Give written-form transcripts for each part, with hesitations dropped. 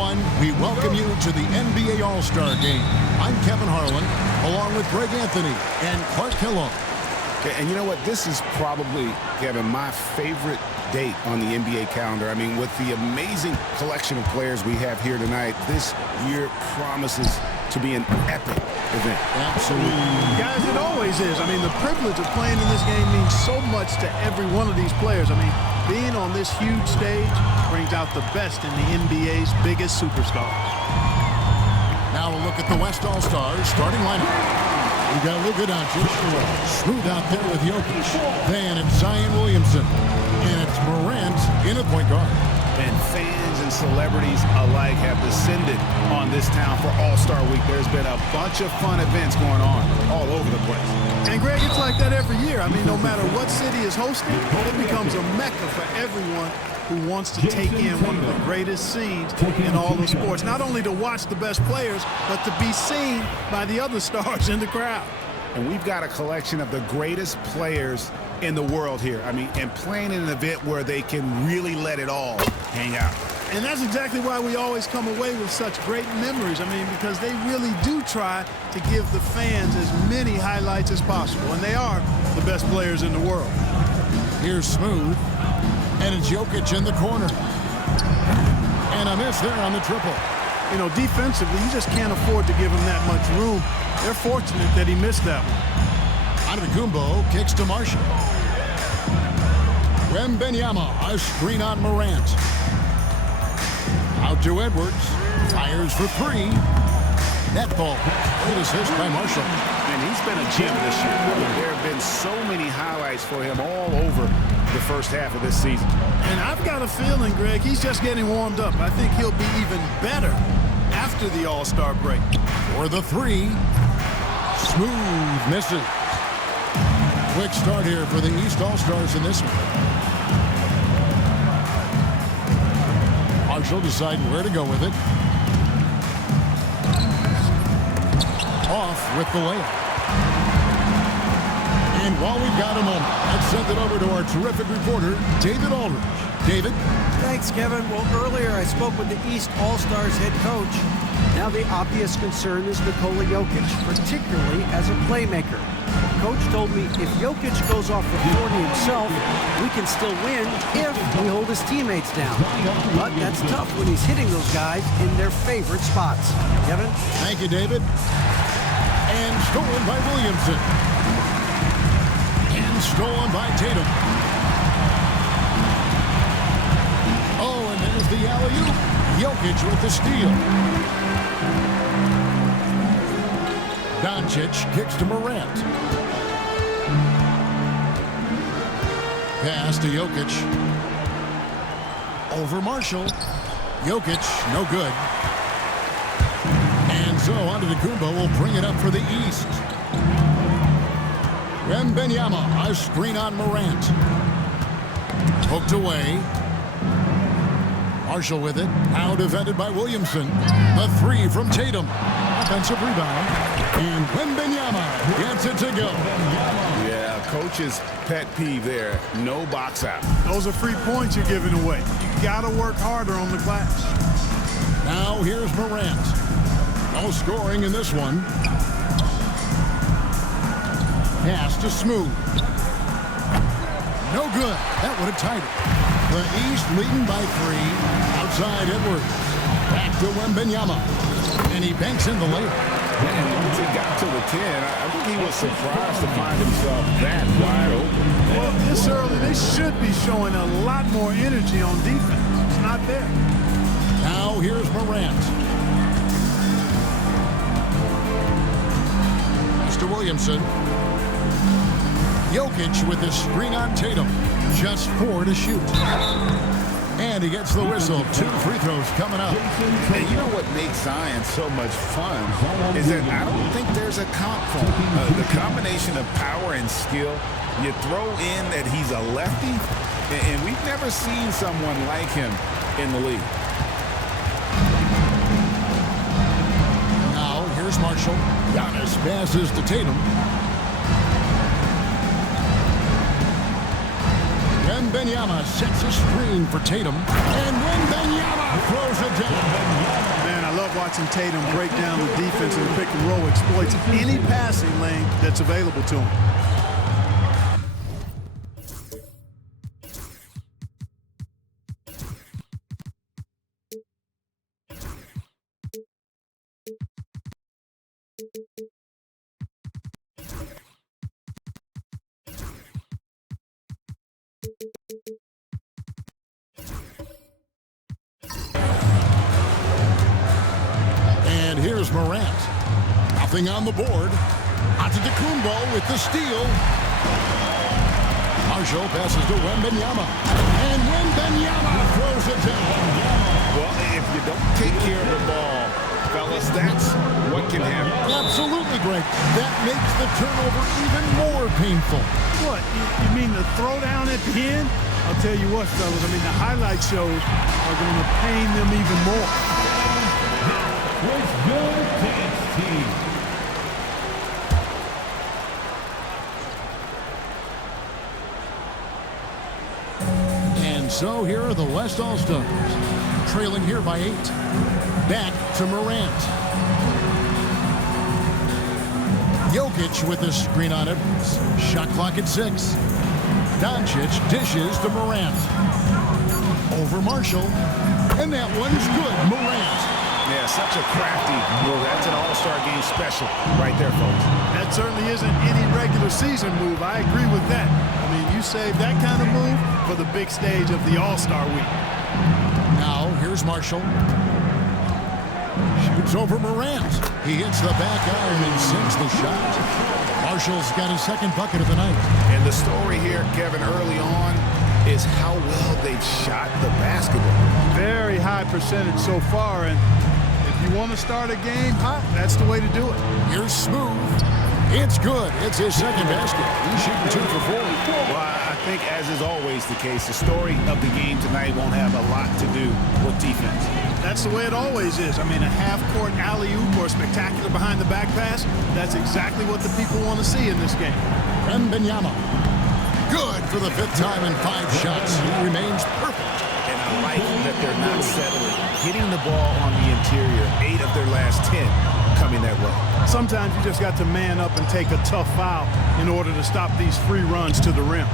everyone. We welcome you to the NBA All-Star Game. I'm Kevin Harlan, along with Greg Anthony and Clark Kellogg. And you know what? This is probably, Kevin, my favorite date on the NBA calendar. I mean, with the amazing collection of players we have here tonight, this year promises to be an epic event. Absolutely. Guys, it always is. I mean, the privilege of playing in this game means so much to every one of these players. I mean, being on this huge stage brings out the best in the NBA's biggest superstars. Now a look at the West All-Stars starting lineup. We've got Luka Doncic, smooth out there with Jokic. Then it's Zion Williamson, and it's Morant in at point guard. And fans and celebrities alike have descended on this town for All-Star Week. There's been a bunch of fun events going on all over the place. And, Greg, it's like that every year. I mean, no matter what city is hosting, it becomes a mecca for everyone who wants to take in one of the greatest scenes in all of sports. Not only to watch the best players, but to be seen by the other stars in the crowd. And we've got a collection of the greatest players in the world here. I mean, and playing in an event where they can really let it all hang out. And that's exactly why we always come away with such great memories. I mean, because they really do try to give the fans as many highlights as possible. And they are the best players in the world. Here's Smooth. And it's Jokic in the corner. And a miss there on the triple. You know, defensively, you just can't afford to give him that much room. They're fortunate that he missed that one. Antetokounmpo kicks to Marshall. Wembanyama, a screen on Morant. Out to Edwards. Fires for three. Net ball. Great assist by Marshall. And he's been a gem this year. There have been so many highlights for him all over the first half of this season. And I've got a feeling, Greg, he's just getting warmed up. I think he'll be even better after the All-Star break. For the three. Smooth misses. Quick start here for the East All-Stars in this one. Marshall deciding where to go with it. Off with the layup. And while we've got a moment, let's send it over to our terrific reporter, David Aldridge. David? Thanks, Kevin. Well, earlier I spoke with the East All-Stars head coach. Now the obvious concern is Nikola Jokic, particularly as a playmaker. Coach told me if Jokic goes off the 40 himself, we can still win if we hold his teammates down. But that's tough when he's hitting those guys in their favorite spots. Kevin? Thank you, David. And stolen by Williamson. And stolen by Tatum. Oh, and there's the alley-oop. Jokic with the steal. Doncic kicks to Morant. Pass to Jokic. Over Marshall. Jokic, no good. And so Antetokounmpo will bring it up for the East. Wembanyama, a screen on Morant. Hooked away. Marshall with it. Now defended by Williamson. The three from Tatum. Offensive rebound. And Wembanyama gets it to go. Yeah, coach's pet peeve there. No box out. Those are free points you're giving away. You got to work harder on the glass. Now here's Morant. No scoring in this one. Pass to Smooth. No good. That would have tied it. The East leading by three. Outside Edwards. Back to Wembanyama. And he banks in the layup. And once he got to the 10, I think he was surprised to find himself that wide open. Well, this early, they should be showing a lot more energy on defense. It's not there. Now here's Morant. Mr. Williamson. Jokic with the screen on Tatum. Just 4 to shoot. And he gets the whistle. 2 free throws coming up. And you know what makes Zion so much fun is that I don't think there's a comp for him. The combination of power and skill, you throw in that he's a lefty, and we've never seen someone like him in the league. Now here's Marshall. Giannis passes to Tatum. Wembanyama sets a screen for Tatum. And Wembanyama throws it down. love watching Tatum break down the defense in the pick and roll, exploits any passing lane that's available to him. And here's Morant. Nothing on the board. Antetokounmpo with the steal. Marshall passes to Wembanyama. And Wembanyama throws it down. Well, if you don't take care of the ball, fellas, that's what can happen. Absolutely great. That makes the turnover even more painful. What, you mean the throwdown at the end? I'll tell you what, fellas, I mean, the highlight shows are going to pain them even more. Where's your dance team? And so here are the West All-Stars, trailing here by 8. Back to Morant. Jokic with the screen on it. Shot clock at 6. Doncic dishes to Morant. Over Marshall. And that one's good. Morant. Yeah, such a crafty move. That's an all-star game special right there, folks. That certainly isn't any regular season move. I agree with that. I mean, you save that kind of move for the big stage of the All-Star week. Now, here's Marshall. Shoots over Morant. He hits the back iron and sinks the shot. Marshall's got his second bucket of the night. And the story here, Kevin, early on is how well they've shot the basketball. Very high percentage so far, and if you want to start a game hot, that's the way to do it. Here's Smooth. It's good. It's his second basket. He's shooting 2 for 4. Well, I think, as is always the case, the story of the game tonight won't have a lot to do with defense. That's the way it always is. I mean, a half-court alley-oop or a spectacular behind-the-back pass, that's exactly what the people want to see in this game. Wembanyama. Good for the 5th time in 5 shots. He remains perfect. And I like that they're not settling. Hitting the ball on the interior, 8 of their last 10 coming that way. Sometimes you just got to man up and take a tough foul in order to stop these free runs to the rim.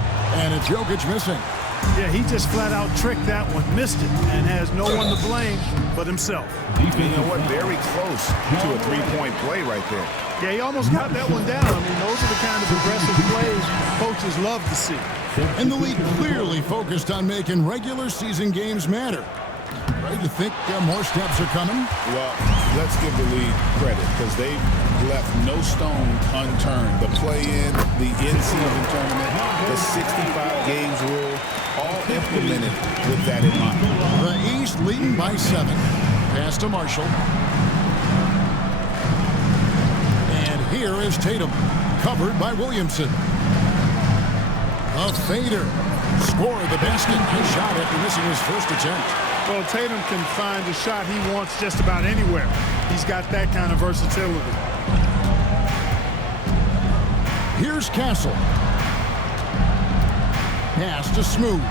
And it's Jokic missing. Yeah, he just flat out tricked that one, missed it, and has no one to blame but himself. You know what? Very close to a 3-point play right there. Yeah, he almost got that one down. I mean, those are the kind of aggressive plays coaches love to see. And the league clearly focused on making regular season games matter. Right? You think more steps are coming? Well, let's give the league credit because they've left no stone unturned. The play-in, the in-season tournament, the 65 games rule, all implemented with that in mind. The East leading by 7. Pass to Marshall. And here is Tatum, covered by Williamson. A fader. Score the basket. Nice shot after missing his first attempt. Well, Tatum can find the shot he wants just about anywhere. He's got that kind of versatility. Here's Castle. Pass to Smooth.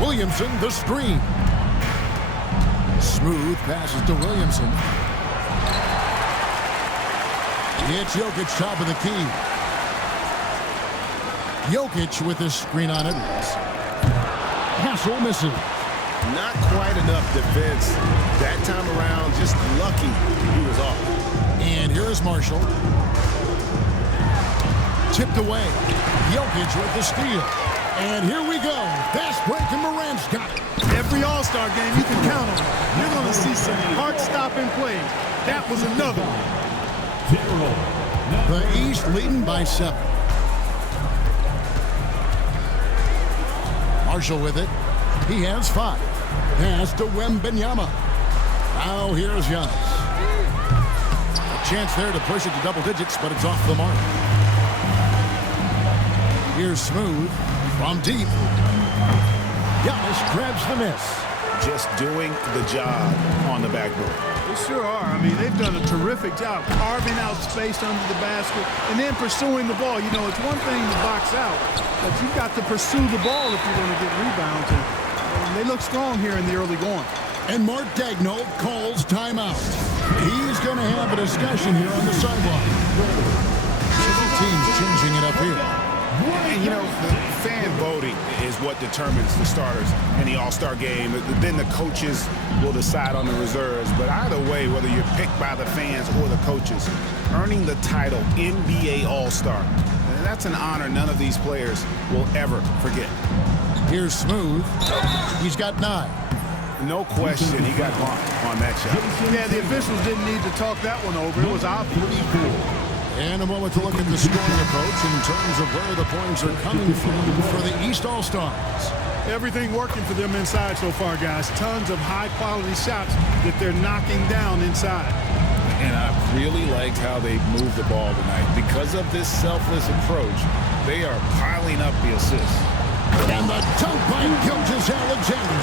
Williamson, the screen. Smooth passes to Williamson. It's Jokic top of the key. Jokic with the screen on it. Castle misses. Not quite enough defense that time around. Just lucky he was off. And here is Marshall. Tipped away. Jokic with the steal. And here we go. Fast break and Morant's got it. Every All-Star game you can count on. You're going to see some heart-stopping plays. That was another one. The East leading by 7. Marshall with it. He has 5. Pass to Wembanyama. Now here's Giannis. A chance there to push it to double digits, but it's off the mark. Here's Smooth from deep. Giannis grabs the miss. Just doing the job on the backboard. They sure are. I mean, they've done a terrific job carving out space under the basket and then pursuing the ball. You know, it's one thing to box out, but you've got to pursue the ball if you're going to get rebounds. And they look strong here in the early going. And Mark Daigneault calls timeout. He's going to have a discussion here on the sideline. The team's changing it up here. And, you know, fan voting is what determines the starters in the All-Star game. Then the coaches will decide on the reserves. But either way, whether you're picked by the fans or the coaches, earning the title NBA All-Star, that's an honor none of these players will ever forget. Here's Smooth. He's got 9. No question, he got bumped on that shot. Yeah, the officials didn't need to talk that one over. It was obvious. And a moment to look at the scoring approach in terms of where the points are coming from for the East All-Stars. Everything working for them inside so far, guys. Tons of high-quality shots that they're knocking down inside. And I really liked how they moved the ball tonight. Because of this selfless approach, they are piling up the assists. And the dunk by Gilgeous-Alexander.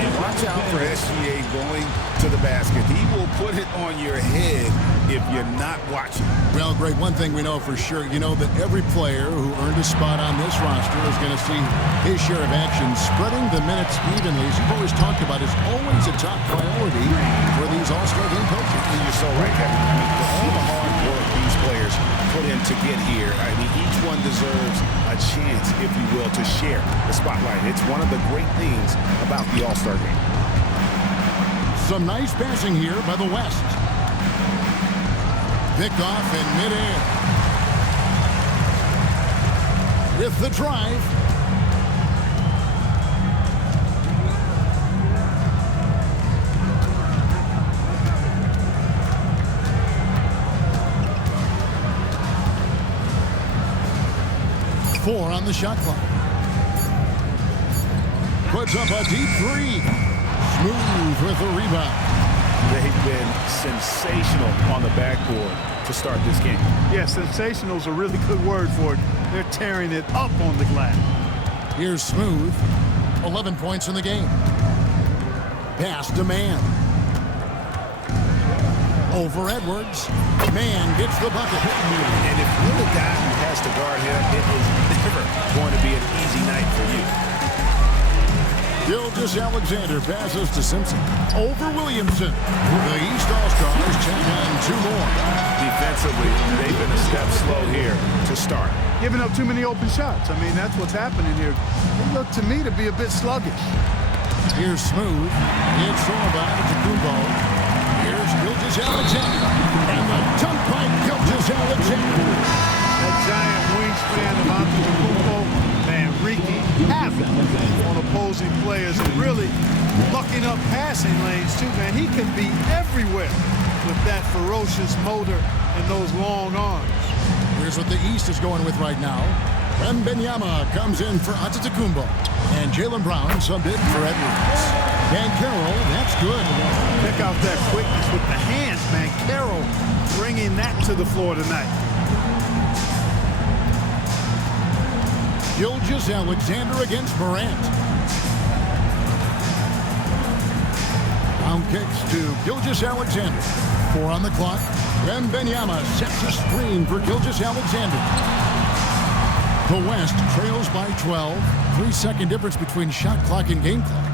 And watch out for SGA going to the basket. He will put it on your head if you're not watching. Well, Greg, one thing we know for sure, you know that every player who earned a spot on this roster is going to see his share of action. Spreading the minutes evenly, as you've always talked about, is always a top priority for these All-Star game coaches. And you're so right, Kevin. I mean, for all the hard work these players put in to get here, I mean, each one deserves a chance, if you will, to share the spotlight. It's one of the great things about the All-Star game. Some nice passing here by the West. Picked off in midair. With the drive. Four on the shot clock. Puts up a deep 3. Smooth with the rebound. They've been sensational on the backboard to start this game. Yeah, sensational is a really good word for it. They're tearing it up on the glass. Here's Smooth. 11 points in the game. Pass to Mann. Over Edwards. Mann gets the bucket. And if you're the guy who has to guard him, it is never going to be an easy night for you. Gilgeous-Alexander passes to Simpson. Over Williamson. The East All-Stars check on 2 more. Defensively, they've been a step slow here to start. Giving up too many open shots. I mean, that's what's happening here. They look to me to be a bit sluggish. Here's Smooth. It's all about Antetokounmpo. Here's Gilgeous-Alexander. And the dunk by Gilgeous-Alexander. That giant wingspan of Antetokounmpo, man, wreaking havoc on opposing players and really mucking up passing lanes too, man. He can be everywhere with that ferocious motor and those long arms. Here's what the East is going with right now. Wembanyama comes in for Antetokounmpo. And Jaylen Brown subbed in for Edwards. And Carroll, that's good. Check out that quickness with the hands, man. Carroll bringing that to the floor tonight. Gilgeous-Alexander against Morant. Down kicks to Gilgeous-Alexander. 4 on the clock. Wembanyama sets a screen for Gilgeous-Alexander. The West trails by 12. 3-second difference between shot clock and game clock.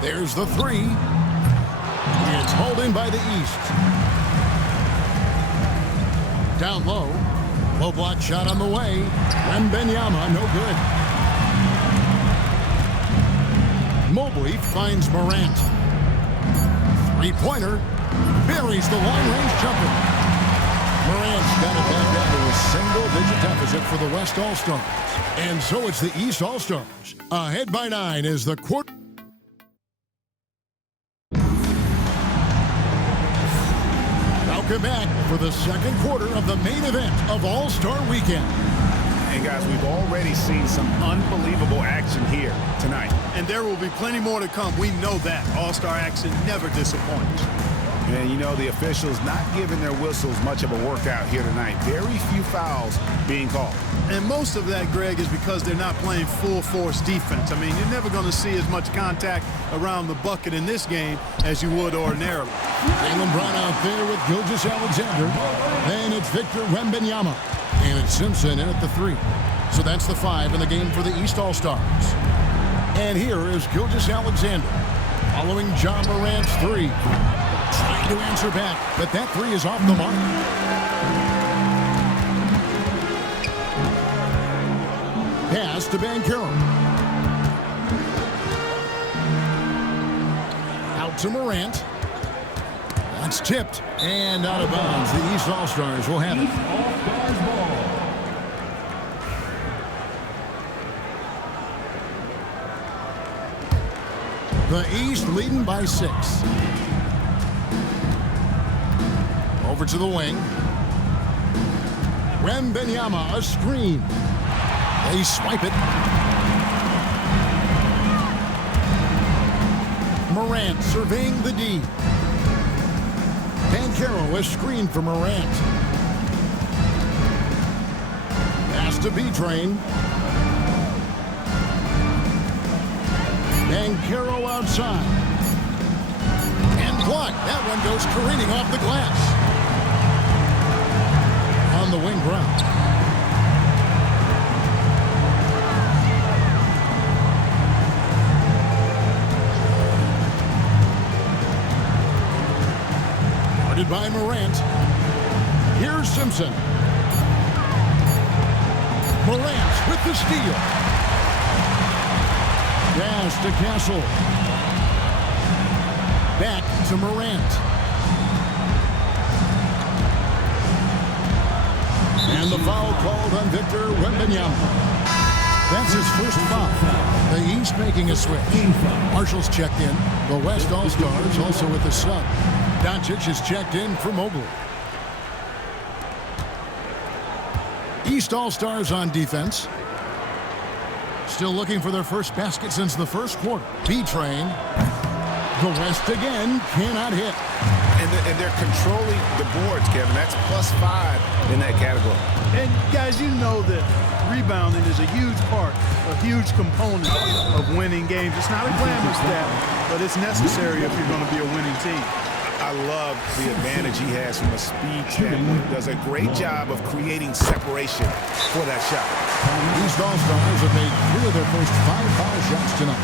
There's the 3. It's hauled in by the East. Down low. Low block shot on the way. Wembanyama, no good. Mobley finds Morant. 3-pointer. Buries the long-range jumper. Morant's got it back down to a single-digit deficit for the West All-Stars. And so it's the East All-Stars. Ahead by 9 is the quarter. Welcome back for the second quarter of the main event of All-Star Weekend. And guys, we've already seen some unbelievable action here tonight. And there will be plenty more to come. We know that. All-Star action never disappoints. And you know, the officials not giving their whistles much of a workout here tonight. Very few fouls being called. And most of that, Greg, is because they're not playing full-force defense. I mean, you're never going to see as much contact around the bucket in this game as you would ordinarily. Jaylen Brown out there with Gilgeous-Alexander. Then it's Victor Wembanyama. And it's Simpson in at the 3. So that's the 5 in the game for the East All-Stars. And here is Gilgeous-Alexander. Following John Morant's three. Trying to answer back, but that three is off the mark. Pass to Banchero. Out to Morant. That's tipped and out of bounds. The East All-Stars will have it. All-Stars ball. The East leading by 6. Over to the wing. Wembanyama, a screen. They swipe it. Morant surveying the D. Banchero, a screen for Morant. Pass to B-Train. Banchero outside. And blocked. That one goes careening off the glass. On the wing ground. Guarded by Morant. Here's Simpson. Morant with the steal. Pass to Castle. Back to Morant. And the foul called on Victor Wembanyama. That's his first foul. The East making a switch. Marshall's checked in. The West All-Stars also with the sub. Doncic is checked in for Mobley. East All-Stars on defense. Still looking for their first basket since the first quarter. B-Train. The West again cannot hit. And they're controlling the boards, Kevin. That's +5 in that category. And guys, you know that rebounding is a huge part, a huge component of winning games. It's not a glamour stat, but it's necessary if you're going to be a winning team. I love the advantage he has from a speed standpoint. Does a great job of creating separation for that shot. These All-Stars have made 3 of their first 5 foul shots tonight.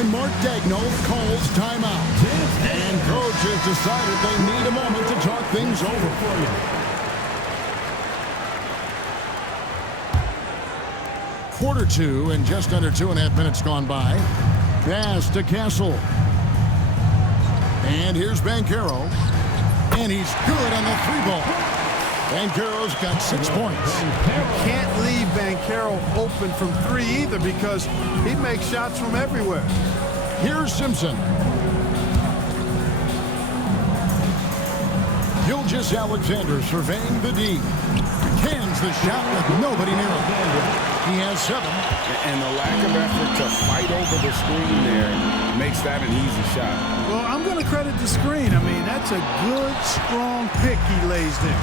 And Mark Daigneault calls timeout. And coach has decided they need a moment to talk things over. Quarter 2 and just under 2.5 minutes gone by. Pass to Castle. And here's Banchero. And he's good on the 3-ball. Banchero's got 6 points. Can't leave Banchero open from 3 either because he makes shots from everywhere. Here's Simpson. Gilgeous-Alexander surveying the D. Cans the shot with nobody near him. He has 7. And the lack of effort to fight over the screen there makes that an easy shot. Well, I'm going to credit the screen. I mean, that's a good, strong pick he lays there.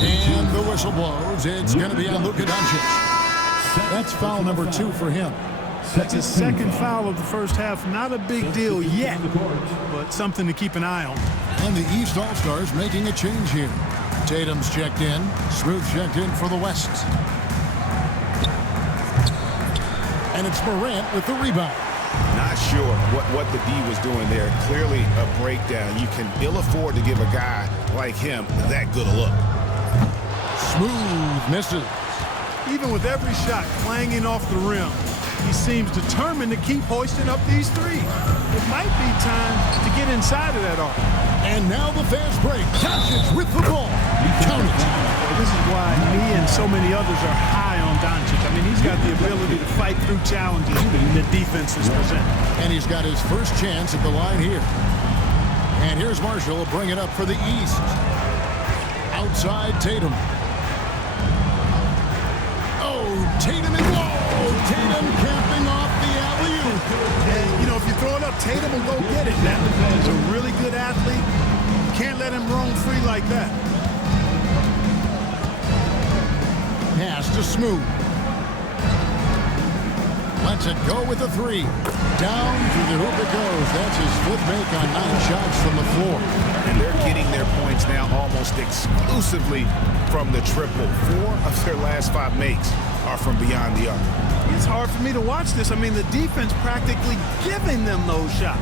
And the whistle blows. It's going to be on Luka Doncic. That's foul number 2 for him. That's his second foul of the first half. Not a big deal yet, but something to keep an eye on. And the East All-Stars making a change here. Tatum's checked in. Smooth checked in for the West. And it's Morant with the rebound. Not sure what the D was doing there. Clearly a breakdown. You can ill afford to give a guy like him that good a look. Smooth misses. Even with every shot clanging off the rim, he seems determined to keep hoisting up these threes. It might be time to get inside of that arc. And now the fast break. Doncic with the ball. Count it. This is why me and so many others are high on Doncic. I mean, he's got the ability to fight through challenges that defenses present. And he's got his first chance at the line here. And here's Marshall bring it up for the East. Outside Tatum. Oh, Tatum and low. Tatum camping off the alley-oop. And, you know, if you throw it up, Tatum will go get it. He's a really good athlete. You can't let him roam free like that. Pass to Smooth. Lets it go with a 3. Down to the hoop it goes. That's his 5th make on 9 shots from the floor. And they're getting their points now almost exclusively from the triple. 4 of their last 5 makes are from beyond the arc. It's hard for me to watch this. I mean, the defense practically giving them those shots.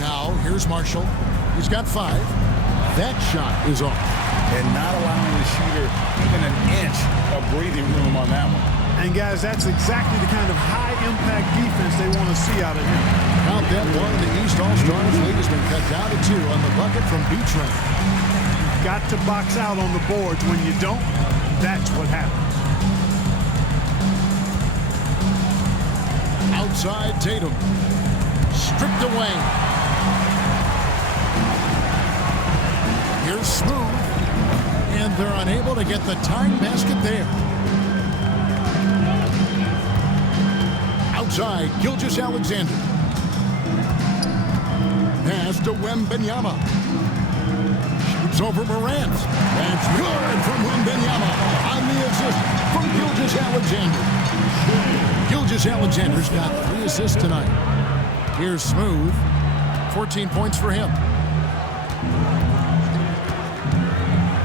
Now, here's Marshall. He's got 5. That shot is off. And not allowing the shooter even an inch of breathing room on that one. And, guys, that's exactly the kind of high-impact defense they want to see out of him. Count that one. The East All-Stars lead has been cut down to 2 on the bucket from B-Train. You've got to box out on the boards. When you don't, that's what happens. Outside Tatum. Stripped away. Here's Smooth. And they're unable to get the tying basket there. Outside, Gilgeous-Alexander. Pass to Wembanyama. Shoots over Morant. That's good from Wembanyama on the assist from Gilgeous-Alexander. Gilgeous-Alexander's got 3 assists tonight. Here's Smooth. 14 points for him.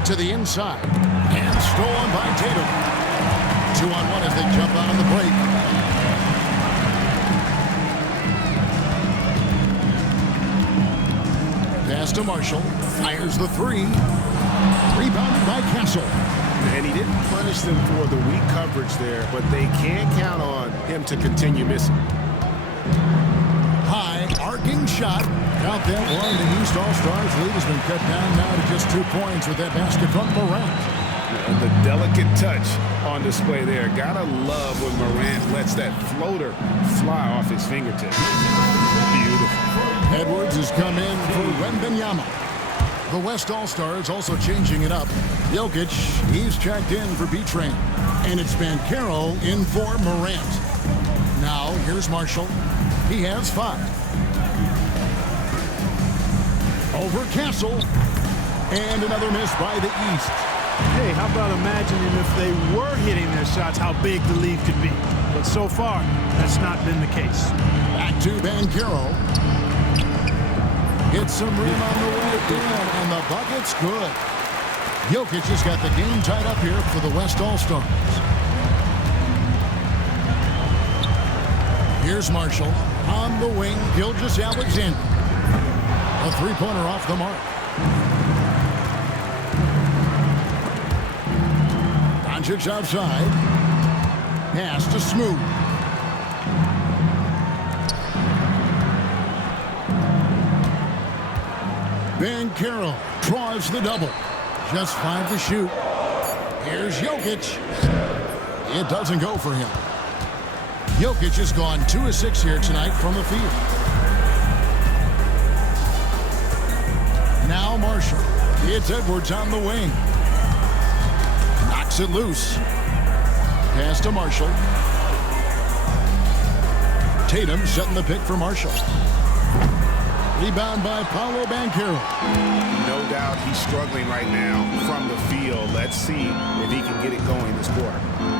To the inside. And stolen by Tatum. 2-on-1 as they jump out on the break. Pass to Marshall. Fires the 3. Rebounded by Castle. And he didn't punish them for the weak coverage there, but they can count on him to continue missing. High, arcing shot. Count that one. The East All-Stars lead has been cut down now to just 2 points with that basket from Morant. And the delicate touch on display there. Gotta love when Morant lets that floater fly off his fingertips. Beautiful. Edwards has come in for Wembanyama. The West All-Stars also changing it up. Jokic, he's checked in for B-Train. And it's Banchero in for Morant. Now, here's Marshall. He has 5. Over Castle. And another miss by the East. Hey, how about imagining if they were hitting their shots, how big the lead could be. But so far, that's not been the case. Back to Banchero. Hits some rim on the way down, and the bucket's good. Jokic has got the game tied up here for the West All-Stars. Here's Marshall on the wing. Gilgeous-Alexander. A 3-pointer off the mark. Doncic outside. Pass to Smooth. Banchero draws the double. Just 5 to shoot. Here's Jokic. It doesn't go for him. Jokic has gone 2 of 6 here tonight from the field. Now Marshall. It's Edwards on the wing. Knocks it loose. Pass to Marshall. Tatum setting the pick for Marshall. Rebound by Paolo Banchero. No doubt he's struggling right now from the field. Let's see if he can get it going this quarter.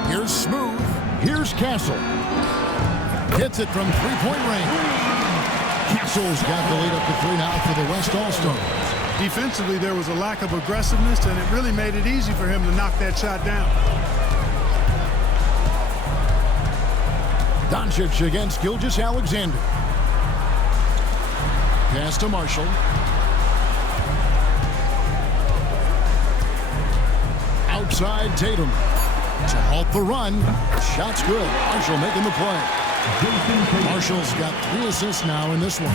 Here's Smooth. Here's Castle. Hits it from 3-point range. Castle's got the lead up to 3 now for the West All-Stars. Defensively, there was a lack of aggressiveness, and it really made it easy for him to knock that shot down. Doncic against Gilgeous-Alexander. Pass to Marshall. Outside Tatum. To halt the run. Shot's good. Marshall making the play. Marshall's got 3 assists now in this one.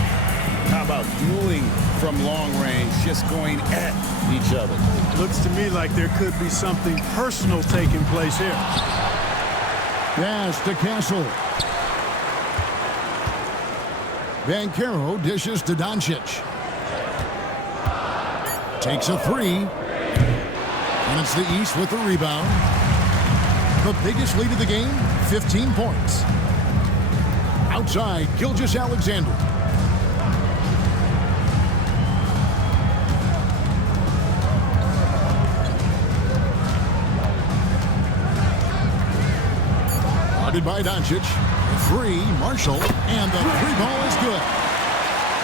How about dueling from long range, just going at each other? Looks to me like there could be something personal taking place here. Pass to Castle. Banchero dishes to Doncic. Takes a 3. And it's the East with the rebound. The biggest lead of the game, 15 points. Outside, Gilgeous-Alexander. Guarded by Doncic. 3, Marshall, and the 3 ball is good.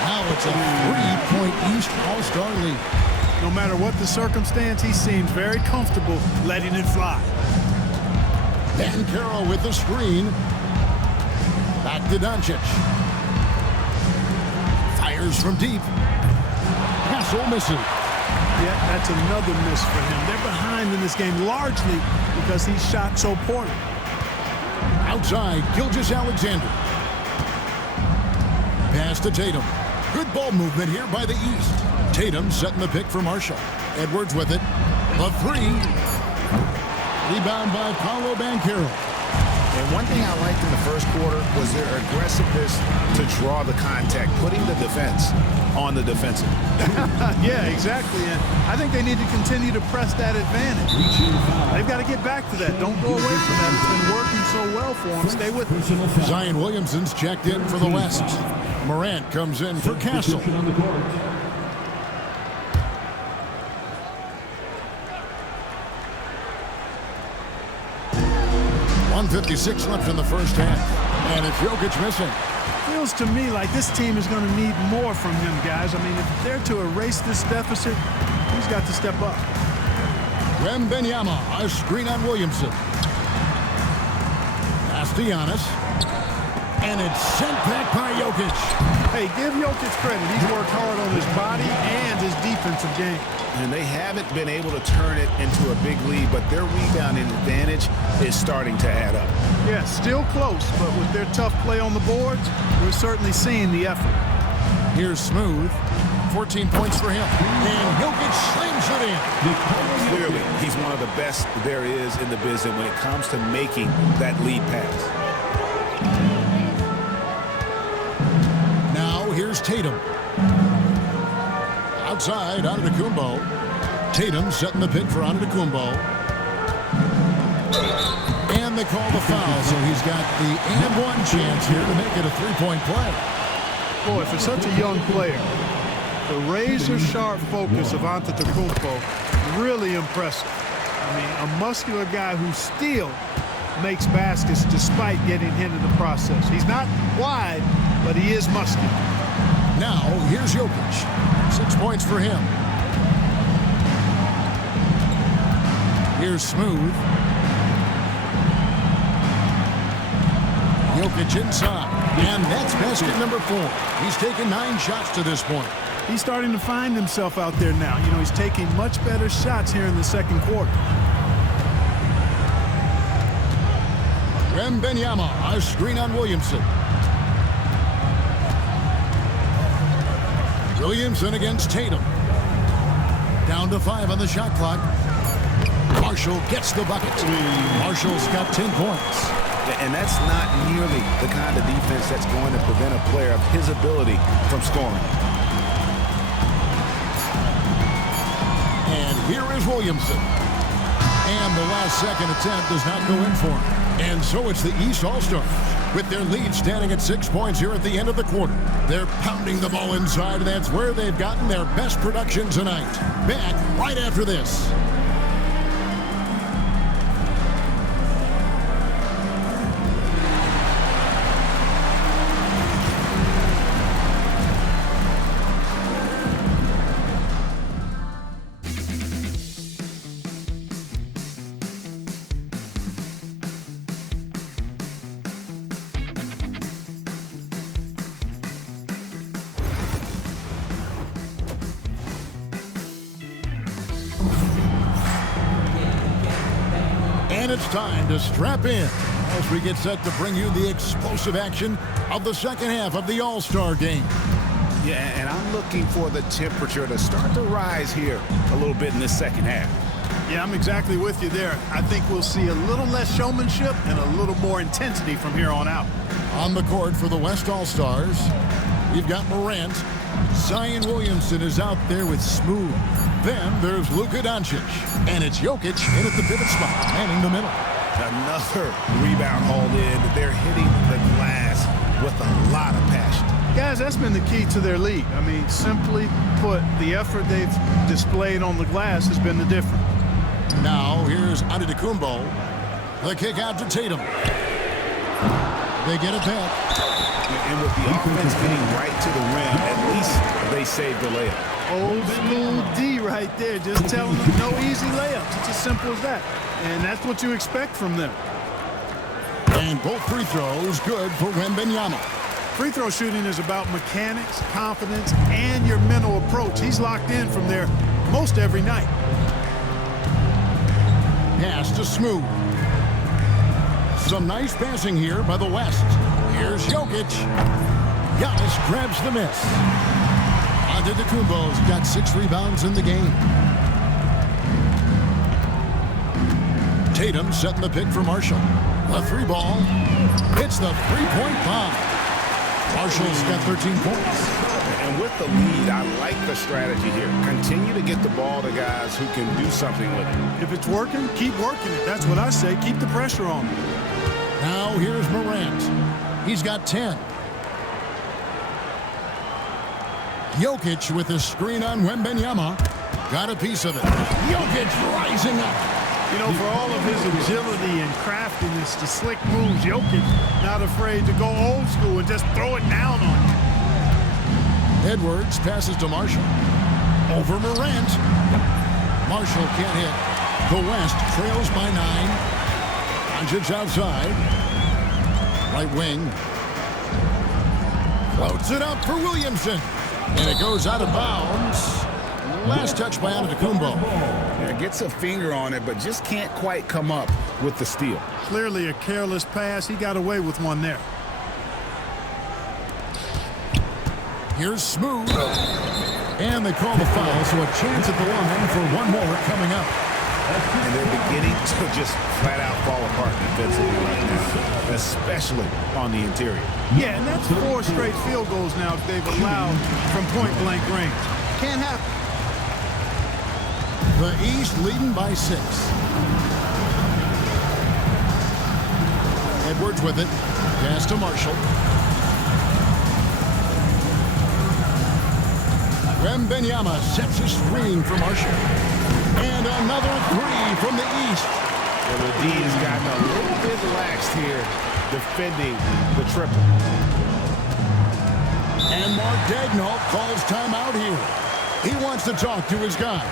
Now it's a 3-point East All-Star lead. No matter what the circumstance, he seems very comfortable letting it fly. Banchero with the screen. Back to Doncic. Fires from deep. Castle missing. Yeah, that's another miss for him. They're behind in this game largely because he shot so poorly. Outside, Gilgeous-Alexander. Pass to Tatum. Good ball movement here by the East. Tatum setting the pick for Marshall. Edwards with it. The three. Rebound by Paolo Banchero. And one thing I liked in the first quarter was their aggressiveness to draw the contact, putting the defense on the defensive. Yeah, exactly. And I think they need to continue to press that advantage. They've got to get back to that. Don't go away from that. It's been working so well for them. Stay with it. Zion Williamson's checked in for the West. Morant comes in for Castle. 1:56 left in the first half. And it's Jokic missing. Feels to me like this team is going to need more from him, guys. I mean, if they're to erase this deficit, he's got to step up. Wembanyama, a screen on Williamson. Pass to Giannis. And it's sent back by Jokic. Hey, give Jokic credit. He's worked hard on his body and his defensive game. And they haven't been able to turn it into a big lead, but their rebounding advantage is starting to add up. Yeah, still close, but with their tough play on the boards, we're certainly seeing the effort. Here's Smooth. 14 points for him. And Jokic slings it in. Clearly, he's one of the best there is in the business when it comes to making that lead pass. Now here's Tatum. Outside, Antetokounmpo. Tatum setting the pick for Antetokounmpo. And they call the foul, so he's got the and-one chance here to make it a three-point play. Boy, for such a young player, the razor-sharp focus of Antetokounmpo, really impressive. I mean, a muscular guy who still makes baskets despite getting hit in the process. He's not wide, but he is muscular. Now, here's Jokic. 6 points for him. Here's Smooth. Jokic inside. And that's basket number 4. He's taken 9 shots to this point. He's starting to find himself out there now. You know, he's taking much better shots here in the second quarter. Wembanyama, a screen on Williamson. Williamson against Tatum. Down to 5 on the shot clock. Marshall gets the bucket. Marshall's got 10 points. And that's not nearly the kind of defense that's going to prevent a player of his ability from scoring. And here is Williamson. And the last second attempt does not go in for him. And so it's the East All-Stars with their lead standing at 6 points here at the end of the quarter. They're pounding the ball inside, and that's where they've gotten their best production tonight. Back right after this. And it's time to strap in as we get set to bring you the explosive action of the second half of the All-Star game. Yeah, and I'm looking for the temperature to start to rise here a little bit in this second half. Yeah, I'm exactly with you there. I think we'll see a little less showmanship and a little more intensity from here on out. On the court for the West All-Stars, we've got Morant. Zion Williamson is out there with Smooth. Then there's Luka Doncic. And it's Jokic in at the pivot spot, manning the middle. Another rebound hauled in. They're hitting the glass with a lot of passion. Guys, that's been the key to their lead. I mean, simply put, the effort they've displayed on the glass has been the difference. Now, here's Antetokounmpo. The kick out to Tatum. They get it back. And with the offense getting right to the rim, at least they saved the layup. Old school D right there, just telling them no easy layups. It's as simple as that. And that's what you expect from them. And both free throws good for Wembanyama. Free throw shooting is about mechanics, confidence, and your mental approach. He's locked in from there most every night. Pass to Smooth. Some nice passing here by the West. Here's Jokic. Giannis grabs the miss. Antetokounmpo's got 6 rebounds in the game. Tatum setting the pick for Marshall. The 3 ball. Hits the 3-point bomb. Marshall's got 13 points. And with the lead, I like the strategy here. Continue to get the ball to guys who can do something with it. If it's working, keep working it. That's what I say. Keep the pressure on. Now here's Morant. He's got 10. Jokic with a screen on Wembanyama. Got a piece of it. Jokic rising up. You know, for all of his agility and craftiness, the slick moves, Jokic not afraid to go old school and just throw it down on you. Edwards passes to Marshall. Over Morant. Marshall can't hit. The West trails by 9. Doncic outside. Right wing. Floats it up for Williamson. And it goes out of bounds. Last touch by Antetokounmpo. Yeah, gets a finger on it, but just can't quite come up with the steal. Clearly a careless pass. He got away with one there. Here's Smooth. And they call the foul, so a chance at the line for one more coming up. And they're beginning to just flat out fall apart defensively right now, especially on the interior. Yeah, and that's 4 straight field goals now they've allowed from point-blank range. Can't happen. The East leading by 6. Edwards with it. Pass to Marshall. Wembanyama sets a screen for Marshall. And another 3 from the East. Well, the D has gotten a little bit relaxed here defending the triple. And Mark Daigneault calls timeout here. He wants to talk to his guys.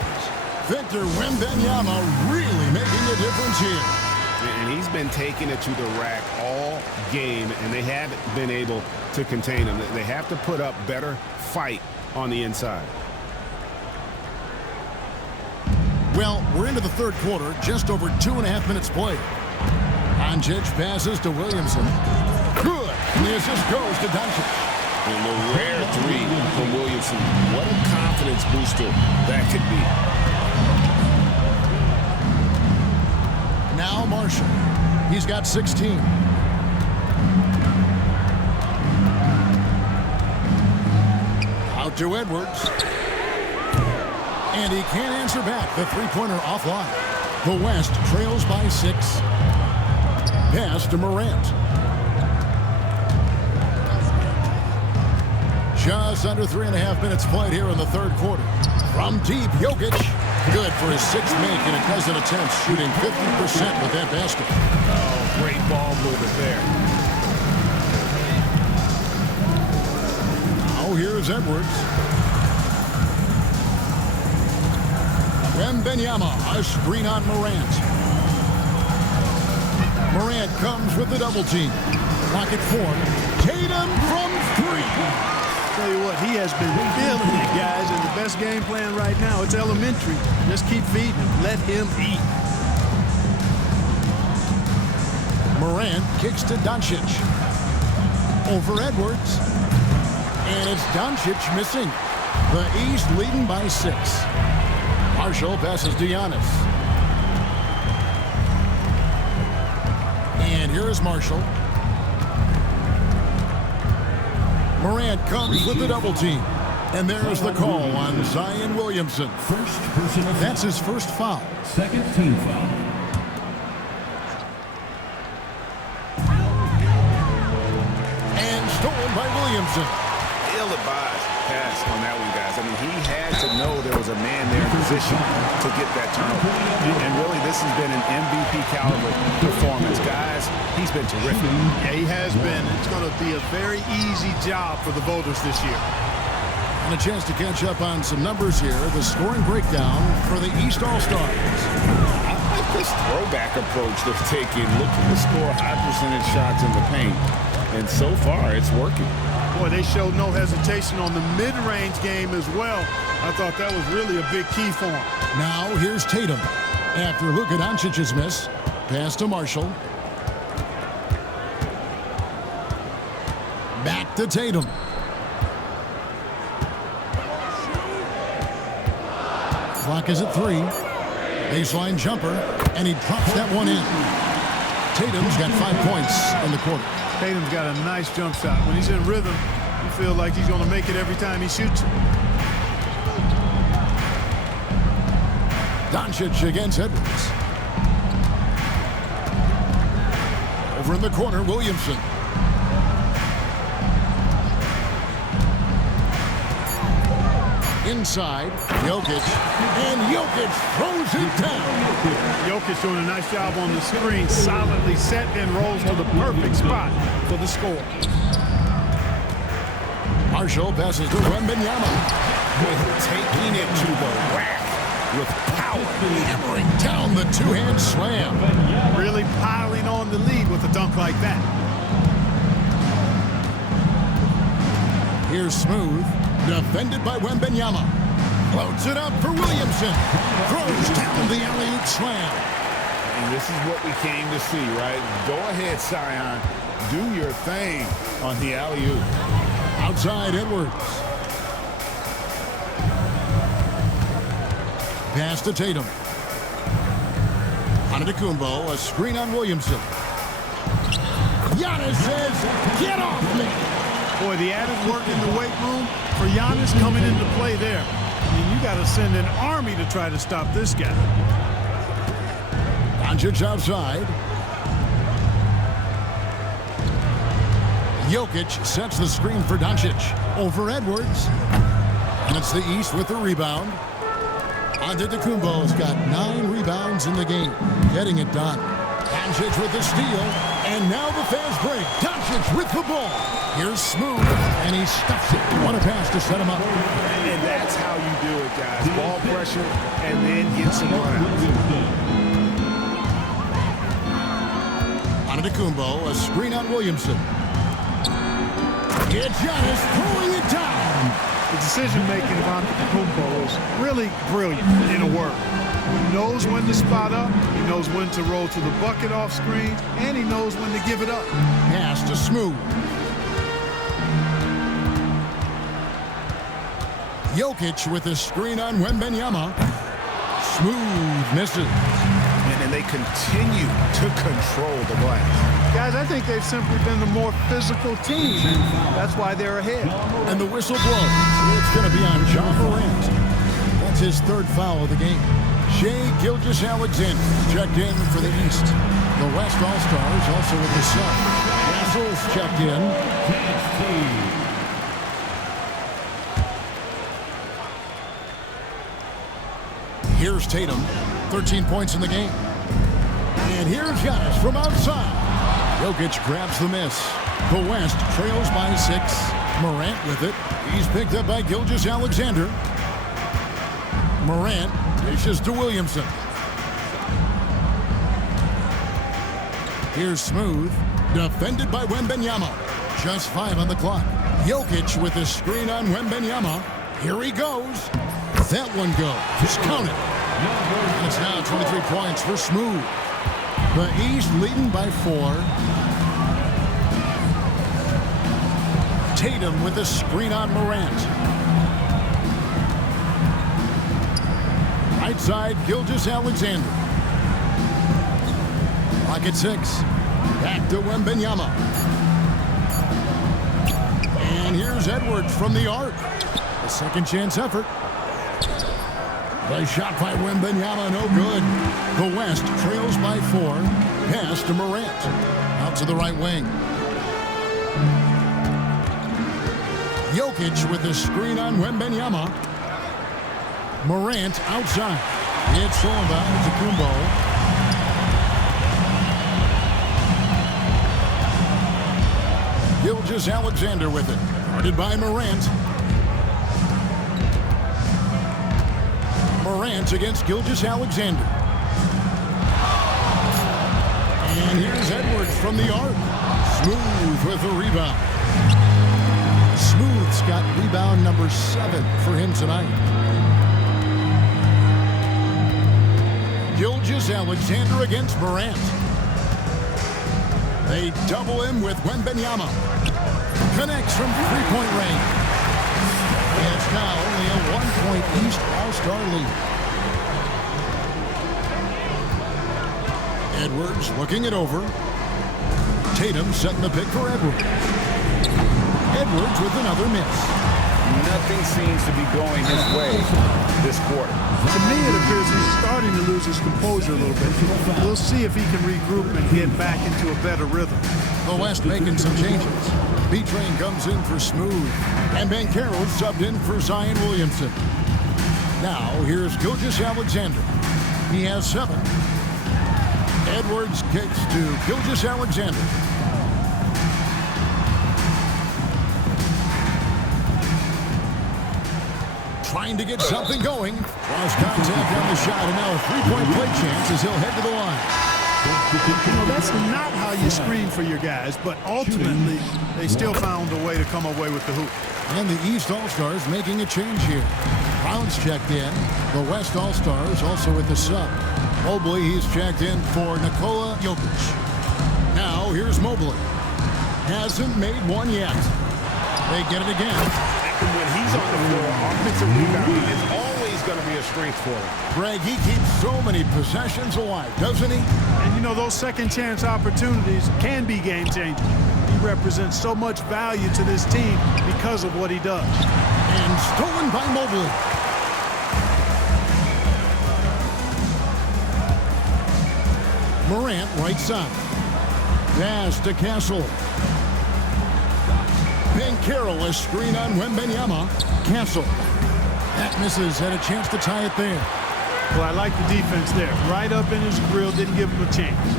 Victor Wembanyama really making a difference here. And he's been taking it to the rack all game, and they haven't been able to contain him. They have to put up better fight on the inside. Well, we're into the third quarter, just over 2.5 minutes played. Doncic passes to Williamson. Good. And the assist goes to Doncic. And the rare 3 from Williamson. What a confidence booster that could be. Now Marshall. He's got 16. Out to Edwards. And he can't answer back. The 3-pointer offline. The West trails by 6. Pass to Morant. Just under 3.5 minutes played here in the third quarter. From deep, Jokic. Good for his 6th make in a dozen attempts, shooting 50% with that basket. Oh, great ball movement there. Now here's Edwards. Wembanyama, a screen on Morant. Morant comes with the double team. Pocket 4. Tatum from 3. Tell you what, he has been feeling it, guys, and the best game plan right now, it's elementary. Just keep feeding him. Let him eat. Morant kicks to Doncic. Over Edwards. And it's Doncic missing. The East leading by 6. Marshall passes to Giannis. And here is Marshall. Morant comes with the double team. And there's the call on Zion Williamson. That's his first foul. Second team foul. And stolen by Williamson. Ill-advised pass on that one, guys. I mean, he had to know there was a man there in position to get that turnover. And really, this has been an MVP caliber performance. Guys, he's been terrific. Yeah, he has been. It's going to be a very easy job for the voters this year. And a chance to catch up on some numbers here. The scoring breakdown for the East All-Stars. this throwback approach they're taking, looking to score high percentage shots in the paint. And so far, it's working. Boy, they showed no hesitation on the mid-range game as well. I thought that was really a big key for him. Now here's Tatum. After Luka Doncic's miss, pass to Marshall. Back to Tatum. Clock is at 3. Baseline jumper, and he drops that one in. Tatum's got 5 points in the quarter. Tatum's got a nice jump shot. When he's in rhythm, you feel like he's going to make it every time he shoots. Doncic against Edwards. Over in the corner, Williamson. Inside, Jokic, and Jokic throws it down. Jokic doing a nice job on the screen, solidly set and rolls to the perfect spot for the score. Marshall passes to Wembanyama. Taking it to the rack with power. Hammering down the two-hand slam. Really piling on the lead with a dunk like that. Here's Smooth. Defended by Wembanyama. Floats it up for Williamson. Throws down the alley-oop slam. And this is what we came to see, right? Go ahead, Zion. Do your thing on the alley-oop. Outside Edwards. Pass to Tatum. Antetokounmpo, a screen on Williamson. Giannis says, get off me. Boy, the added work in the weight room for Giannis coming into play there. I mean, you got to send an army to try to stop this guy. Doncic outside. Jokic sets the screen for Doncic. Over Edwards. And it's the East with the rebound. Antetokounmpo's got 9 rebounds in the game. Getting it done. Doncic with the steal. And now the fast break. Doncic with the ball. Here's Smooth. And he stuffs it. What a pass to set him up. And that's how you do it, guys. Ball pressure and then get some runouts. Antetokounmpo, a screen on Williamson. It's Giannis throwing it down. The decision-making of Antetokounmpo is really brilliant, in a word. He knows when to spot up, he knows when to roll to the bucket off screen, and he knows when to give it up. Pass to Smooth. Jokic with a screen on Wembanyama. Smooth misses. And they continue to control the glass. Guys, I think they've simply been the more physical team, and that's why they're ahead. And the whistle blows. It's going to be on John Morant. That's his 3rd foul of the game. Shai Gilgeous-Alexander checked in for the East. The West All-Stars also with the Sun. Russell's checked in. Here's Tatum, 13 points in the game. And here's Giannis from outside. Jokic grabs the miss. The West trails by 6. Morant with it. He's picked up by Gilgeous-Alexander. Morant dishes to Williamson. Here's Smooth. Defended by Wembanyama. Just 5 on the clock. Jokic with a screen on Wembanyama. Here he goes. That one goes. Just count it. And it's now 23 points for Smooth. The East leading by 4. Tatum with a screen on Morant. Right side, Gilgeous-Alexander. Clock at 6. Back to Wembanyama. And here's Edwards from the arc. A second chance effort. The shot by Wembanyama, no good. The West trails by 4. Pass to Morant. Out to the right wing. Jokic with a screen on Wembanyama. Morant outside. It's thrown by Antetokounmpo. Gilgeous-Alexander with it. Guarded by Morant. Morant against Gilgeous-Alexander. And here's Edwards from the arc. Smooth with the rebound. Smooth's got rebound number 7 for him tonight. Gilgeous-Alexander against Morant. They double him with Wembanyama. Connects from three-point range. It's now only a 1-point East All-Star lead. Edwards looking it over. Tatum setting the pick for Edwards. Edwards with another miss. Nothing seems to be going his way this quarter. To me, it appears he's starting to lose his composure a little bit. We'll see if he can regroup and get back into a better rhythm. The West making some changes. B-Train comes in for Smooth. And Banchero subbed in for Zion Williamson. Now, here's Gilgeous-Alexander. He has 7. Edwards kicks to Gilgeous-Alexander. Trying to get something going. Cross contact on the shot, and now a three-point play chance as he'll head to the line. You know, that's not how you screen for your guys, but ultimately, they still found a way to come away with the hoop. And the East All-Stars making a change here. Brown's checked in. The West All-Stars also with the sub. Mobley, he's checked in for Nikola Jokic. Now, here's Mobley. Hasn't made one yet. They get it again. When he's on the floor, offensive rebounding is always going to be a strength for him. Greg, he keeps so many possessions alive, doesn't he? And you know, those second chance opportunities can be game changing. He represents so much value to this team because of what he does. And stolen by Mobley. Morant right side. Pass to Castle. Banchero, a screen on Wembanyama. Castle. That misses. Had a chance to tie it there. Well, I like the defense there. Right up in his grill, didn't give him a chance.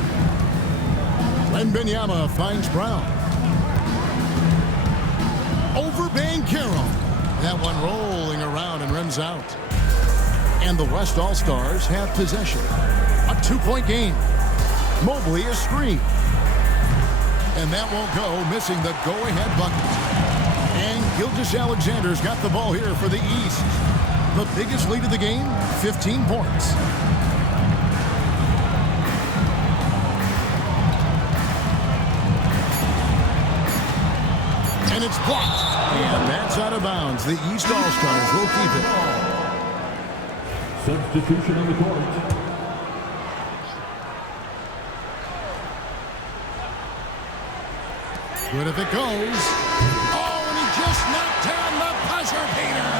Wembanyama finds Brown. Over Banchero. That one rolling around and rims out. And the West All-Stars have possession. A 2-point game. Mobley a screen. And that won't go, missing the go-ahead bucket. And Gilgeous-Alexander's got the ball here for the East. The biggest lead of the game, 15 points. And it's blocked. And that's out of bounds. The East All-Stars will keep it. Substitution on the court. Good if it goes. Oh, and he just knocked down the buzzer beater.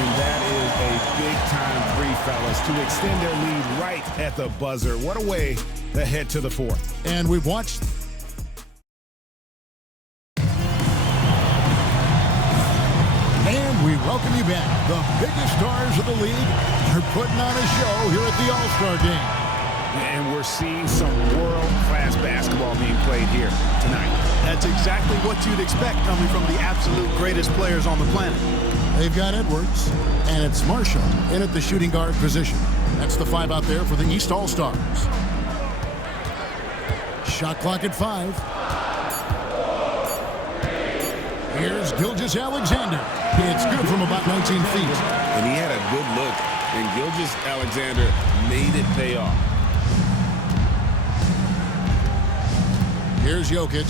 And that is a big-time three, fellas, to extend their lead right at the buzzer. What a way to head to the fourth. And we've watched. And we welcome you back. The biggest stars of the league are putting on a show here at the All-Star Game. And we're seeing some world-class basketball being played here tonight. That's exactly what you'd expect coming from the absolute greatest players on the planet. They've got Edwards, and it's Marshall in at the shooting guard position. That's the 5 out there for the East All-Stars. Shot clock at 5. Here's Gilgeous-Alexander. It's good from about 19 feet. And he had a good look, and Gilgeous-Alexander made it pay off. Here's Jokic.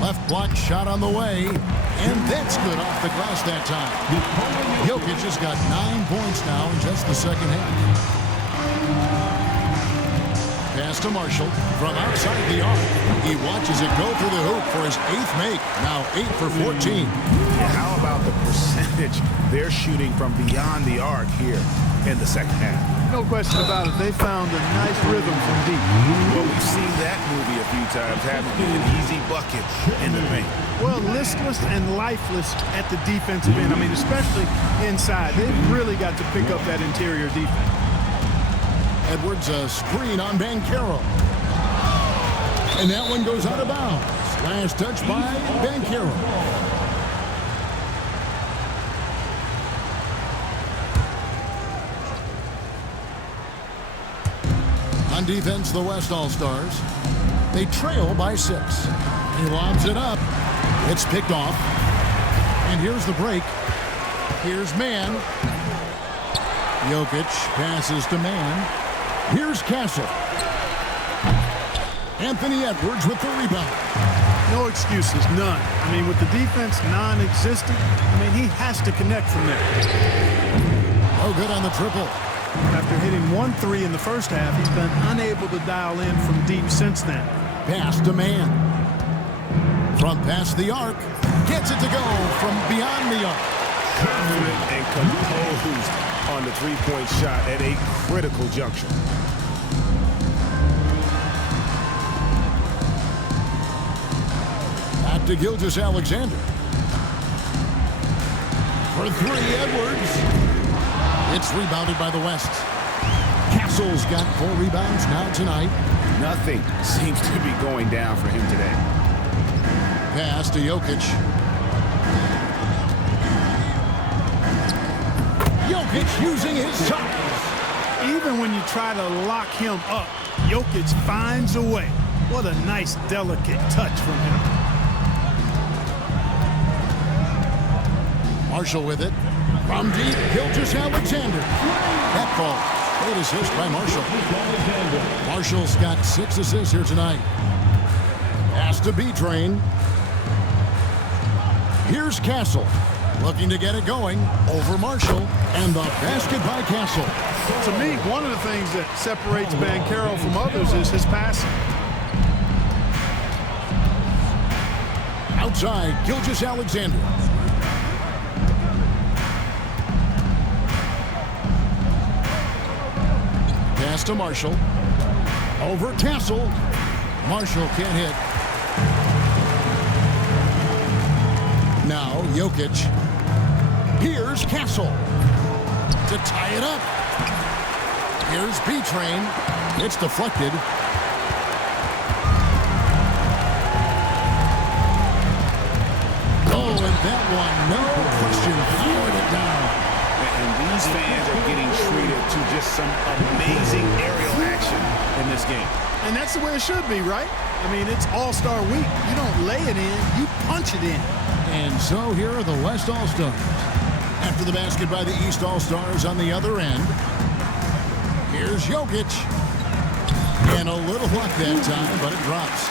Left block shot on the way. And that's good off the glass that time. Jokic has got 9 points now in just the second half. Pass to Marshall from outside the arc. He watches it go through the hoop for his 8th make. Now 8 for 14. Yeah, how about the percentage they're shooting from beyond the arc here in the second half? No question about it. They found a nice rhythm from deep. Well, we've seen that movie a few times, haven't we? An easy bucket in the paint. Well, listless and lifeless at the defensive end. I mean, especially inside. They've really got to pick up that interior defense. Edwards a screen on Banchero. And that one goes out of bounds. Last touch by Banchero. On defense, the West All-Stars. They trail by 6. He lobs it up. It's picked off. And here's the break. Here's man. Jokic passes to man. Here's Castle. Anthony Edwards with the rebound. No excuses, none. I mean, with the defense non-existent, he has to connect from there. Oh, good on the triple. After hitting 1-3 in the first half, he's been unable to dial in from deep since then. Pass to man. From past the arc. Gets it to go from beyond the arc. Confident and composed on the three-point shot at a critical juncture. Back to Gilgeous-Alexander. For 3, Edwards. It's rebounded by the West. Castle's got 4 rebounds now tonight. Nothing seems to be going down for him today. Pass to Jokic. Jokic using his size. Even when you try to lock him up, Jokic finds a way. What a nice, delicate touch from him. Marshall with it. From deep, Gilgeous-Alexander. That ball. Great assist by Marshall. Marshall's got 6 assists here tonight. Pass to B-Train. Here's Castle. Looking to get it going. Over Marshall. And the basket by Castle. To me, one of the things that separates Banchero from others is his passing. Outside, Gilgeous-Alexander. Pass to Marshall. Over Castle. Marshall can't hit. Now Jokic. Here's Castle to tie it up. Here's B-Train. It's deflected. Oh, and that one, no question, powered it down. And these fans are getting treated to just some amazing aerial action in this game. And that's the way it should be, right? It's All-Star Week. You don't lay it in, you punch it in. And so here are the West All-Stars. After the basket by the East All-Stars on the other end. Here's Jokic. And a little luck that time, but it drops.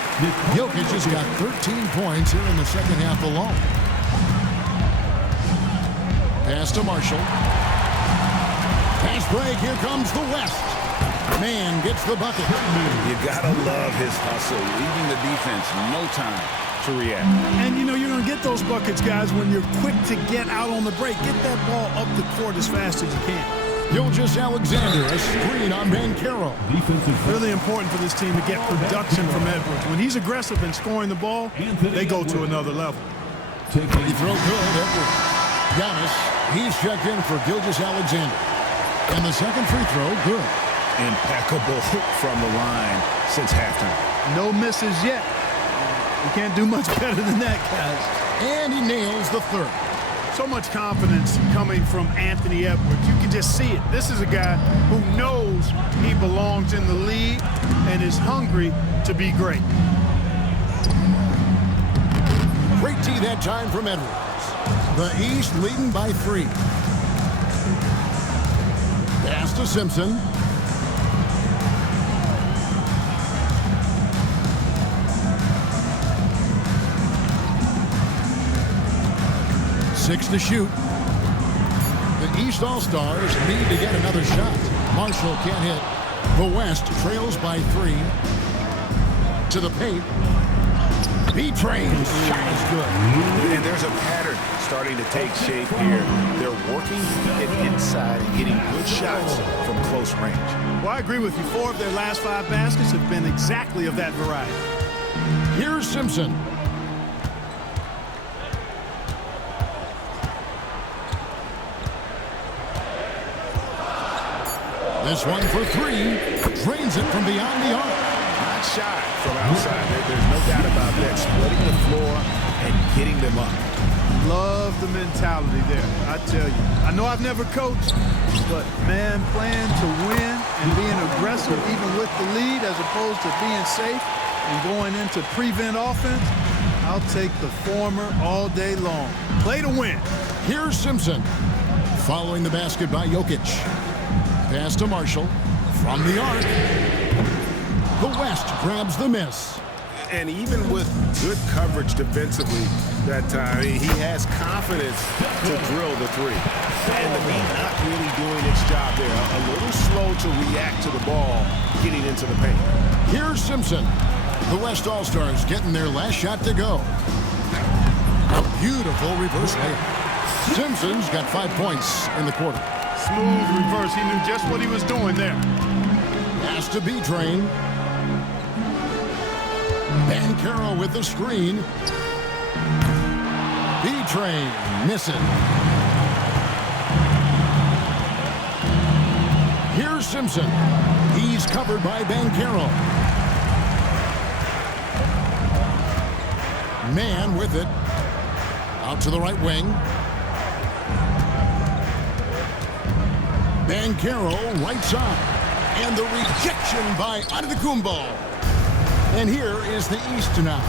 Jokic has got 13 points here in the second half alone. Pass to Marshall. Pass break. Here comes the West. Man gets the bucket. You gotta love his hustle, leaving the defense no time to react. And you're going to get those buckets, guys, when you're quick to get out on the break. Get that ball up the court as fast as you can. Gilgeous-Alexander, a screen on Banchero. Really important for this team to get production from Edwards. When he's aggressive in scoring the ball, they go to another level. Free throw good, Edwards. Giannis, he's checked in for Gilgeous-Alexander. And the second free throw, good. Impeccable from the line since halftime. No misses yet. You can't do much better than that, guys. And he nails the third. So much confidence coming from Anthony Edwards. You can just see it. This is a guy who knows he belongs in the league and is hungry to be great. Great tee that time from Edwards. The East leading by 3. Pass to Simpson. Six to shoot. The East All-Stars need to get another shot. Marshall can't hit. The West trails by 3. To the paint. B-Train's shot is good. And there's a pattern starting to take shape here. They're working it inside and getting good shots from close range. Well, I agree with you. 4 of their last 5 baskets have been exactly of that variety. Here's Simpson. This one for 3. Drains it from beyond the arc. Not shy from outside. There's no doubt about that. Splitting the floor and getting them up. Love the mentality there, I tell you. I know I've never coached, but, man, playing to win and being aggressive even with the lead as opposed to being safe and going into prevent offense, I'll take the former all day long. Play to win. Here's Simpson. Following the basket by Jokic. Pass to Marshall. From the arc. The West grabs the miss. And even with good coverage defensively that time, he has confidence to drill the three. And the Heat not really doing its job there. A little slow to react to the ball getting into the paint. Here's Simpson. The West All-Stars getting their last shot to go. A beautiful reverse layup. Simpson's got 5 points in the quarter. Smooth reverse. He knew just what he was doing there. Pass to B-Train. Bancaro with the screen. B-Train missing. Here's Simpson. He's covered by Bancaro. Man with it. Out to the right wing. Bancaro right side. And the rejection by Antetokounmpo. And here is the East now.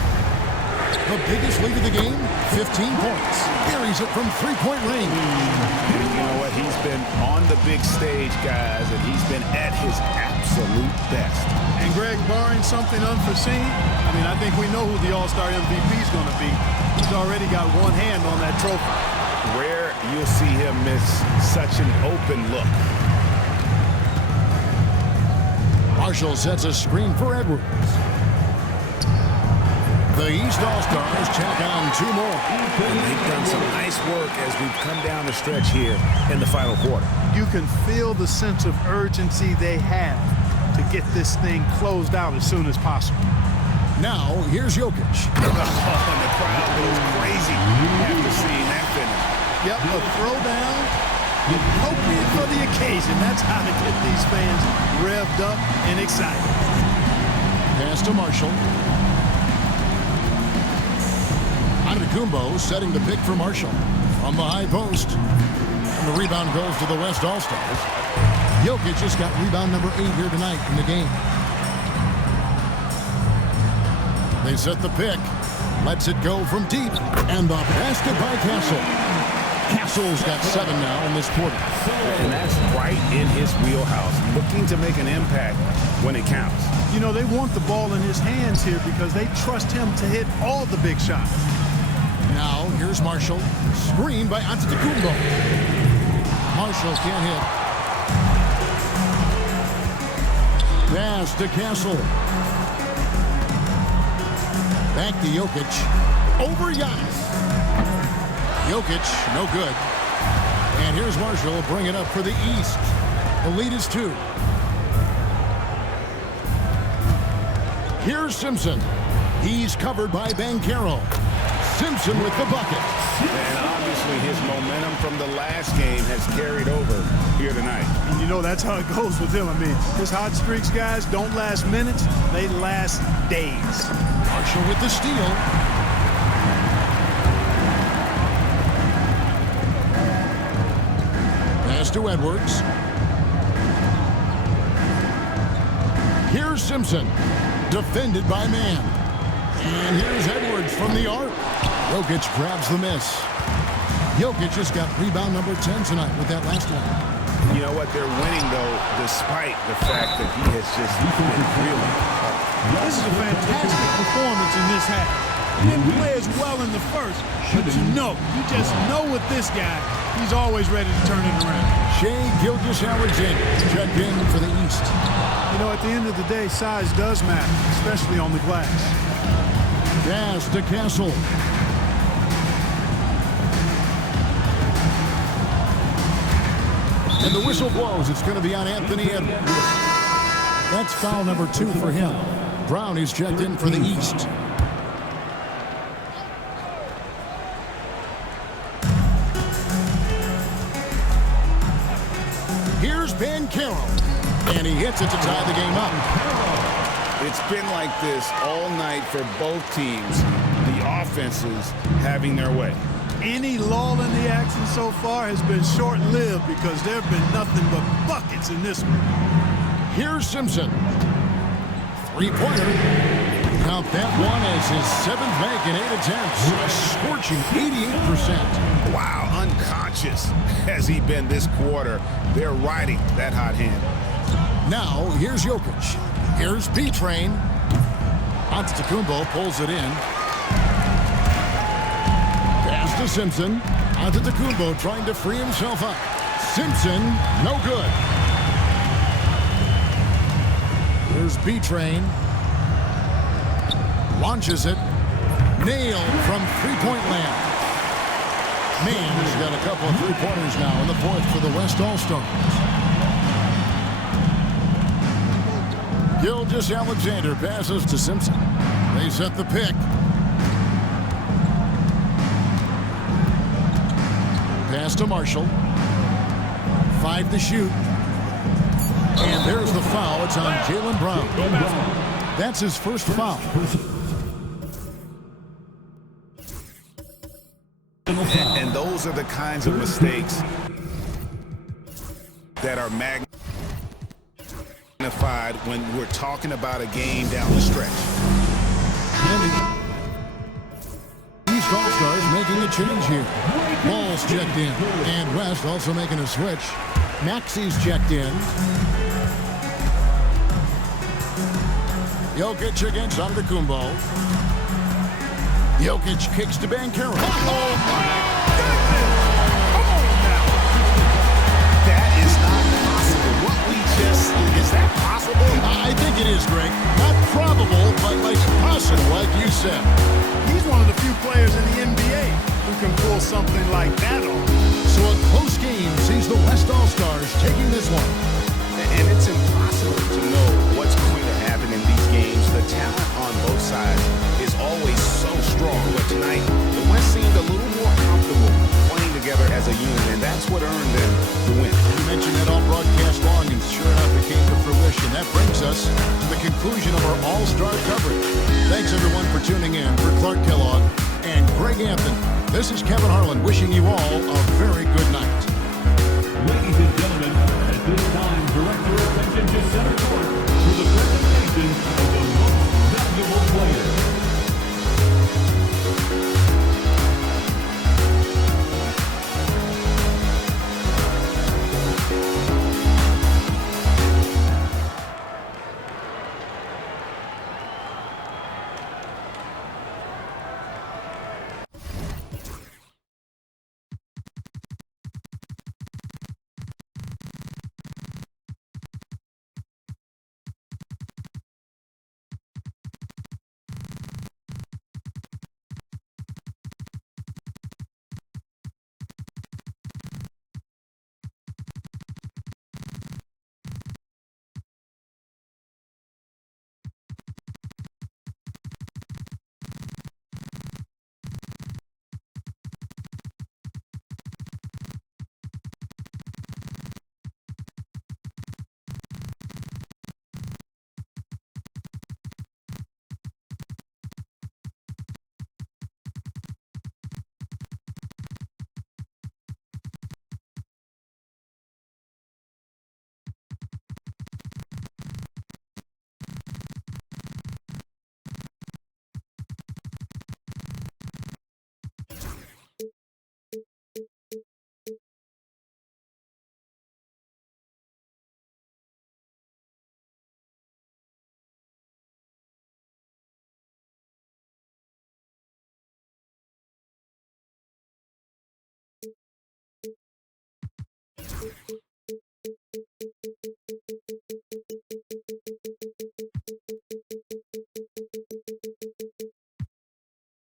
The biggest lead of the game, 15 points. Carries it from three-point range. And you know what? He's been on the big stage, guys, and he's been at his absolute best. And Greg, barring something unforeseen, I think we know who the All-Star MVP is going to be. He's already got one hand on that trophy. Rare you'll see him miss such an open look. Marshall sets a screen for Edwards. The East All-Stars tack on 2 more. And they've done some nice work as we've come down the stretch here in the final quarter. You can feel the sense of urgency they have to get this thing closed out as soon as possible. Now, here's Jokic. And the crowd goes crazy after seeing that finish. Yep, a throwdown appropriate for the occasion. That's how to get these fans revved up and excited. Pass to Marshall. Antetokounmpo setting the pick for Marshall. From the high post. And the rebound goes to the West All-Stars. Jokic just got rebound number 8 here tonight in the game. They set the pick. Lets it go from deep. And the basket by Castle. Castle's got 7 now in this quarter. And that's right in his wheelhouse. Looking to make an impact when it counts. You know, they want the ball in his hands here because they trust him to hit all the big shots. Now, here's Marshall. Screen by Antetokounmpo. Marshall can't hit. Pass to Castle. Back to Jokic. Over Giannis. Jokic, no good. And here's Marshall, bring it up for the East. The lead is 2. Here's Simpson. He's covered by Bancaro. Simpson with the bucket. And obviously his momentum from the last game has carried over here tonight. And you know that's how it goes with him. His hot streaks, guys, don't last minutes. They last days. Marshall with the steal. Pass to Edwards. Here's Simpson. Defended by Man. And here's Edwards from the arc. Jokic grabs the miss. Jokic just got rebound number 10 tonight with that last one. You know what? They're winning, though, despite the fact that he has just been really hard. This is a fantastic performance in this half. He didn't play as well in the first, but you just know with this guy, he's always ready to turn it around. Shai Gilgeous-Alexander checked in for the East. You know, at the end of the day, size does matter, especially on the glass. Pass to Castle. And the whistle blows. It's going to be on Anthony Edwards. That's foul number 2 for him. Brown is checked in for the East. Here's Bancaro. And he hits it to tie the game up. It's been like this all night for both teams. The offenses having their way. Any lull in the action so far has been short-lived because there have been nothing but buckets in this one. Here's Simpson. Three-pointer. Count that one as his 7th make in 8 attempts. A scorching 88%. Wow, unconscious has he been this quarter. They're riding that hot hand. Now, here's Jokic. Here's B-Train. Antetokounmpo pulls it in. Pass to Simpson. Antetokounmpo trying to free himself up. Simpson, no good. Here's B-Train. Launches it. Nailed from three-point land. Man has got a couple of three-pointers now in the fourth for the West All-Stars. Gilgeous-Alexander passes to Simpson. They set the pick. Pass to Marshall. 5 to shoot. And there's the foul. It's on Jaylen Brown. That's his first foul. And those are the kinds of mistakes that are magnified when we're talking about a game down the stretch. East All-Stars making a change here. Ball's checked in. And West also making a switch. Maxi's checked in. Jokic against Antetokounmpo. Jokic kicks to Banchero. Oh, my goodness! Come on now. That is not possible. What we just... Is that possible? I think it is, Greg. Not probable, but like possible, like you said. He's one of the few players in the NBA who can pull something like that off. So a close game sees the West All-Stars taking this one. And it's impossible to know what's going to happen in these games. The talent on both sides is always so strong. But tonight, the West seemed a little more comfortable playing together as a unit, and that's what earned them the win. You mentioned that all broadcast long, and sure enough, it came to fruition. That brings us to the conclusion of our All-Star coverage. Thanks, everyone, for tuning in. For Clark Kellogg and Greg Anthony, this is Kevin Harlan wishing you all a very good night. Ladies and gentlemen, at this time, direct your attention to center court for the presentation of the most valuable player.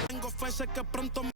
Tengo fe, sé que pronto